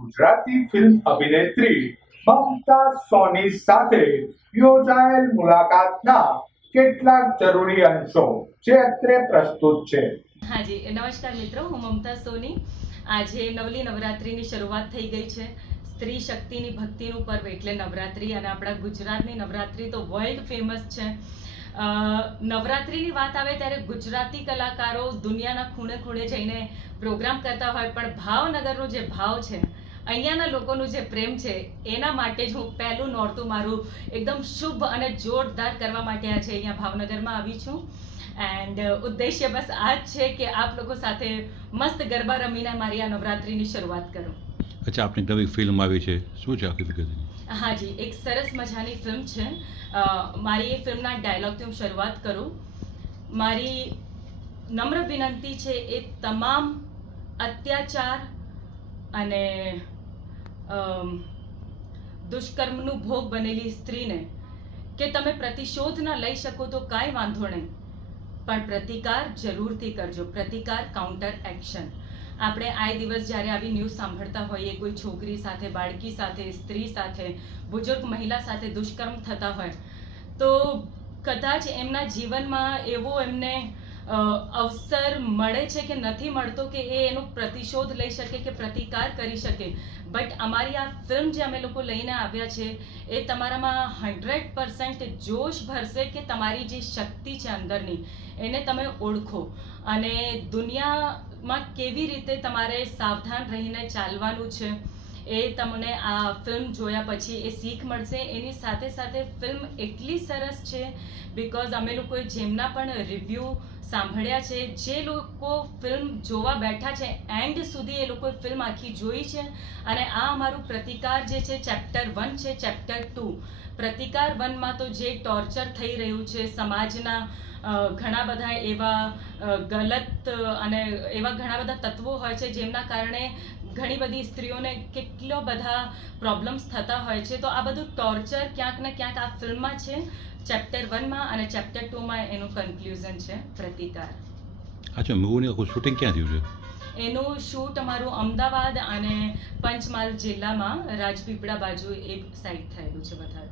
Gujarati film અભિનેત્રી મમતા સોની સાથે યોજાયેલ મુલાકાતના કેટલાક જરૂરી અંશો જે અત્રે પ્રસ્તુત છે. હાજી નમસ્કાર મિત્રો, હું મમતા સોની. આજે નવલી નવરાત્રિની શરૂઆત થઈ ગઈ છે. સ્ત્રી શક્તિની ભક્તિનું પર્વ એટલે નવરાત્રિ અને આપણા ગુજરાતની નવરાત્રિ તો વર્લ્ડ ફેમસ છે. નવરાત્રિની વાત આવે ત્યારે ગુજરાતી કલાકારો દુનિયાના ખૂણે ખૂણે જઈને પ્રોગ્રામ કરતા હોય, પણ ભાવનગરનો જે ભાવ છે અહીંયાના લોકોનું જે પ્રેમ છે એના માટે જ હું પહેલું નોરતું મારું એકદમ શુભ અને જોરદાર કરવા માટે આજે અહીંયા ભાવનગરમાં આવી છું. એન્ડ ઉદ્દેશ્ય બસ આ જ છે કે આપ લોકો સાથે મસ્ત ગરબા રમીને મારી આ નવરાત્રિની શરૂઆત કરું. અચ્છા આપની નવી ફિલ્મ આવી છે. શું છે આખી વિગત હાજી એક સરસ મજાની ફિલ્મ છે. મારી એ ફિલ્મના ડાયલોગથી હું શરૂઆત કરું. મારી નમ્ર વિનંતી છે એ તમામ અત્યાચાર અને દુષ્કર્મનું ભોગ બનેલી સ્ત્રીને કે તમે પ્રતિશોધ ના લઈ શકો તો કાંઈ વાંધો નહીં. પણ પ્રતિકાર જરૂરથી કરજો. પ્રતિકાર કાઉન્ટર એક્શન આપણે આ દિવસ જ્યારે આવી ન્યૂઝ સાંભળતા હોઈએ, કોઈ છોકરી સાથે, બાળકી સાથે, સ્ત્રી સાથે, બુજુર્ગ મહિલા સાથે દુષ્કર્મ થતા હોય, તો કદાચ એમના જીવનમાં એવો એમને અવસર મળે છે કે નથી મળતો કે એ એનો પ્રતિશોધ લઈ શકે કે પ્રતિકાર કરી શકે. બટ અમારી આ ફિલ્મ જે અમે લોકો લઈને આવ્યા છે, એ તમારામાં હંડ્રેડ પર્સન્ટ જોશ ભરશે કે તમારી જે શક્તિ છે અંદરની, એને તમે ઓળખો. અને દુનિયામાં કેવી રીતે તમારે સાવધાન રહીને ચાલવાનું છે, એ તમને આ ફિલ્મ જોયા પછી એ શીખ મળશે. એની સાથે સાથે ફિલ્મ એટલી સરસ છે બિકોઝ અમે લોકોએ જેમના પણ રિવ્યૂ સાંભળ્યા છે. જે લોકો ફિલ્મ જોવા બેઠા છે એન્ડ સુધી એ લોકોએ ફિલ્મ આખી જોઈ છે અને આ અમારું પ્રતિકાર જે છે ચેપ્ટર વન છે ચેપ્ટર ટુ પ્રતિકાર વનમાં તો જે ટોર્ચર થઈ રહ્યું છે સમાજના ઘણા બધા એવા ગલત અને એવા ઘણા બધા તત્વો હોય છે જેમના કારણે ઘણી બધી સ્ત્રીઓને કેટલો બધા પ્રોબ્લેમ્સ થતા હોય છે. તો આ બધું ટોર્ચર ક્યાંક ને ક્યાંક આ ફિલ્મમાં છે ચેપ્ટર વનમાં અને ચેપ્ટર ટુમાં એનું કન્ક્લુઝન છે પ્રતિકાર. અચ્છા મૂવીનું શૂટિંગ ક્યાં થયું છે? એનું શૂટ અમારું અમદાવાદ અને પંચમહાલ જિલ્લામાં રાજપીપળા બાજુ એ સાઈડ થયેલું છે વધારે.